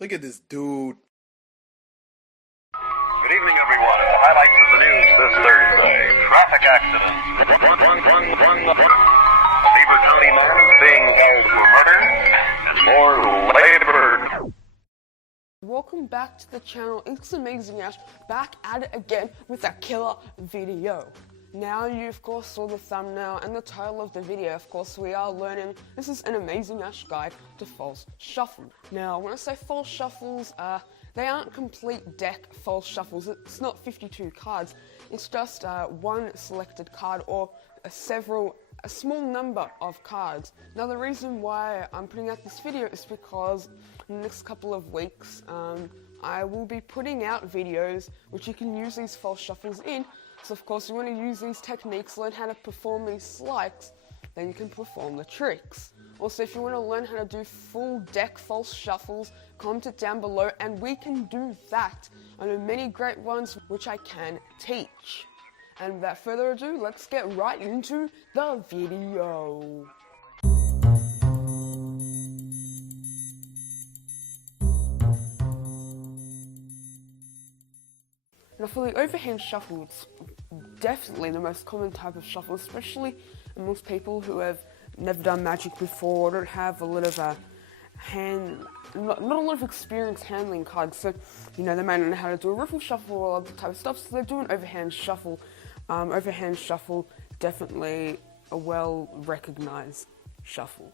Look at this dude. Good evening, everyone. The highlights of the news this Thursday. Traffic accidents. A Beaver County man is being held for murder. And more labor. Welcome back to the channel. It's Amazing Ash, back at it again with a killer video. Now you of course saw the thumbnail and the title of the video. Of course we are learning, this is an Amazing Ash guide to false shuffle. Now when I say false shuffles, they aren't complete deck false shuffles. It's not 52 cards, it's just one selected card or a small number of cards. Now the reason why I'm putting out this video is because in the next couple of weeks I will be putting out videos which you can use these false shuffles in. So of course you want to use these techniques, learn how to perform these sleights, then you can perform the tricks. Also if you want to learn how to do full deck false shuffles, comment it down below and we can do that. I know many great ones which I can teach. And without further ado, let's get right into the video. Now for the overhand shuffle, it's definitely the most common type of shuffle, especially amongst people who have never done magic before or don't have a lot of not a lot of experience handling cards. So, you know, they may not know how to do a riffle shuffle or other type of stuff, so they do an overhand shuffle. Overhand shuffle, definitely a well-recognized shuffle.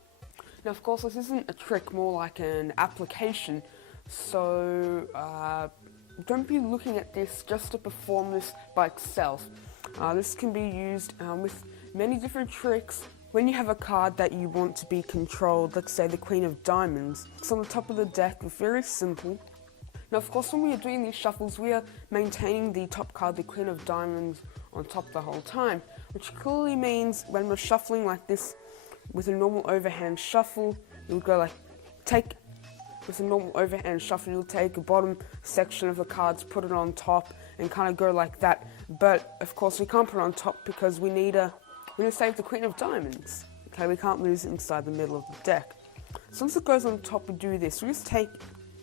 Now of course this isn't a trick, more like an application, so don't be looking at this just to perform this by itself. This can be used with many different tricks. When you have a card that you want to be controlled, let's say the Queen of Diamonds, it's on the top of the deck, very simple. Now of course when we are doing these shuffles, we are maintaining the top card, the Queen of Diamonds, on top the whole time, which clearly means when we're shuffling like this with a normal overhand shuffle, you'll go like, with a normal overhand shuffle, you'll take a bottom section of the cards, put it on top, and kind of go like that. But of course we can't put it on top because we need to save the Queen of Diamonds. Okay, we can't lose it inside the middle of the deck. So once it goes on top, we do this. We just take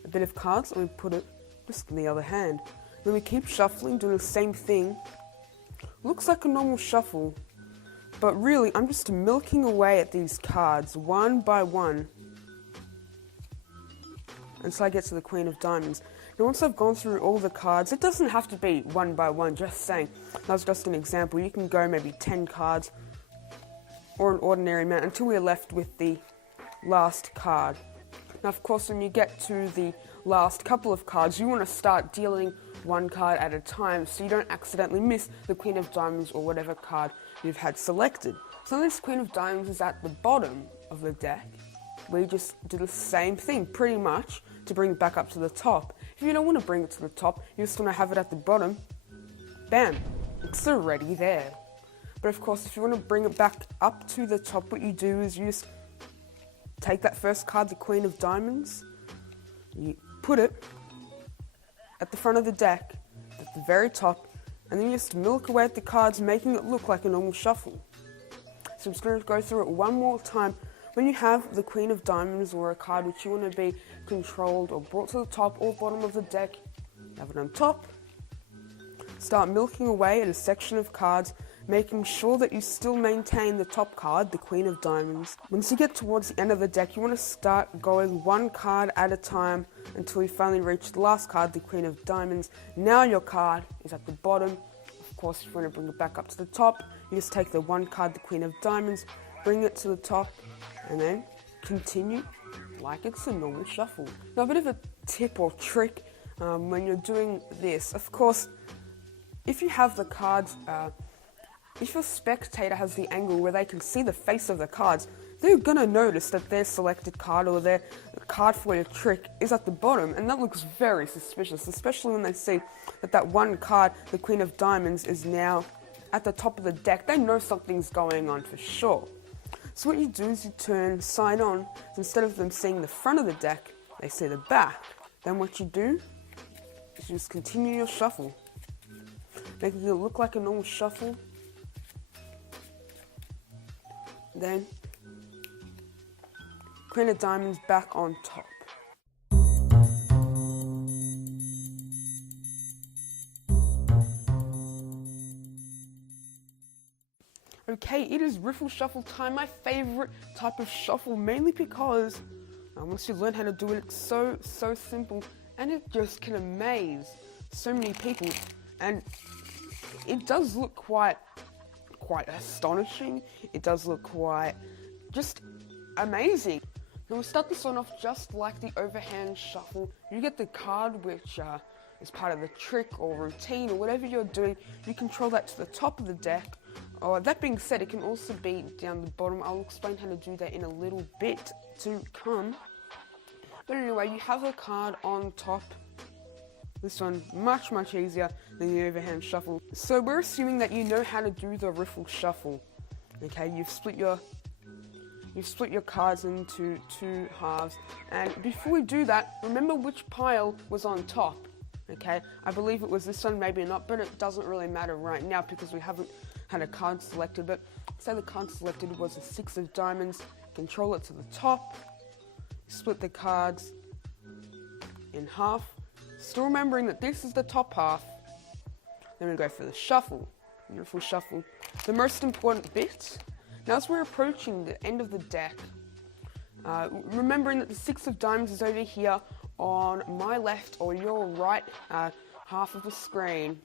a bit of cards and we put it just in the other hand. Then we keep shuffling, doing the same thing. Looks like a normal shuffle, but really I'm just milking away at these cards one by one until I get to the Queen of Diamonds. Now once I've gone through all the cards, it doesn't have to be one by one, just saying. That was just an example. You can go maybe 10 cards or an ordinary amount until we're left with the last card. Now of course when you get to the last couple of cards, you want to start dealing one card at a time so you don't accidentally miss the Queen of Diamonds or whatever card you've had selected. So this Queen of Diamonds is at the bottom of the deck. We just do the same thing pretty much to bring it back up to the top. If you don't want to bring it to the top, you just want to have it at the bottom, bam, it's already there. But of course if you want to bring it back up to the top, what you do is you just take that first card, the Queen of Diamonds, you put it at the front of the deck, at the very top, and then you just milk away at the cards, making it look like a normal shuffle. So I'm just going to go through it one more time. When you have the Queen of Diamonds or a card which you want to be controlled or brought to the top or bottom of the deck, have it on top, start milking away at a section of cards, making sure that you still maintain the top card, the Queen of Diamonds. Once you get towards the end of the deck, you want to start going one card at a time until you finally reach the last card, the Queen of Diamonds. Now your card is at the bottom. Of course, if you want to bring it back up to the top, you just take the one card, the Queen of Diamonds, bring it to the top, and then continue like it's a normal shuffle. Now a bit of a tip or trick, when you're doing this. Of course, if you have the cards, if your spectator has the angle where they can see the face of the cards, they're gonna notice that their selected card or their card for your trick is at the bottom, and that looks very suspicious, especially when they see that that one card, the Queen of Diamonds, is now at the top of the deck. They know something's going on for sure. So what you do is you turn side on. So instead of them seeing the front of the deck, they see the back. Then what you do is you just continue your shuffle, making it look like a normal shuffle. Then Queen of Diamonds back on top. Okay, it is riffle shuffle time, my favorite type of shuffle, mainly because once you learn how to do it, it's so simple, and it just can amaze so many people, and it does look quite astonishing. It does look quite just amazing. Now we'll start this one off just like the overhand shuffle. You get the card which is part of the trick or routine or whatever you're doing. You control that to the top of the deck. That being said, it can also be down the bottom. I'll explain how to do that in a little bit to come. But anyway, you have a card on top. This one much easier than the overhand shuffle. So we're assuming that you know how to do the riffle shuffle. Okay, you've split your cards into two halves, and before we do that, remember which pile was on top. Okay, I believe it was this one, maybe not, but it doesn't really matter right now because we haven't had a card selected. But say the card selected was a 6 of diamonds, control it to the top, split the cards in half, still remembering that this is the top half. Then we go for the shuffle, beautiful shuffle. The most important bit, now as we're approaching the end of the deck, remembering that the 6 of diamonds is over here on my left or your right half of the screen.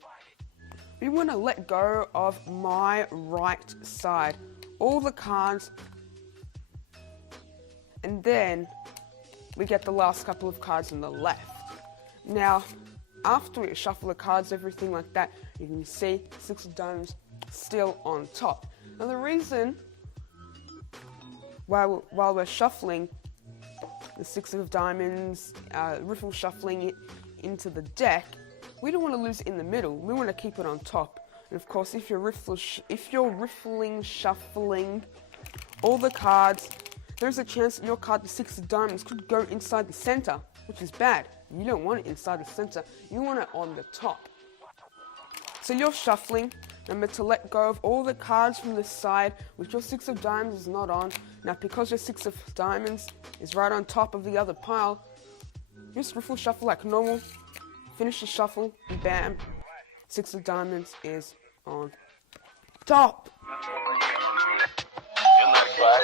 We want to let go of my right side, all the cards, and then we get the last couple of cards on the left. Now, after we shuffle the cards, everything like that, you can see 6 of diamonds still on top. Now the reason while we're shuffling the 6 of diamonds, riffle shuffling it into the deck, we don't want to lose it in the middle. We want to keep it on top. And of course, if you're riffling, shuffling all the cards, there's a chance that your card, the 6 of diamonds, could go inside the center, which is bad. You don't want it inside the center. You want it on the top. So you're shuffling. Remember to let go of all the cards from the side which your 6 of diamonds is not on. Now, because your 6 of diamonds is right on top of the other pile, just riffle shuffle like normal. Finish the shuffle, and bam, 6 of diamonds is on top. In that class,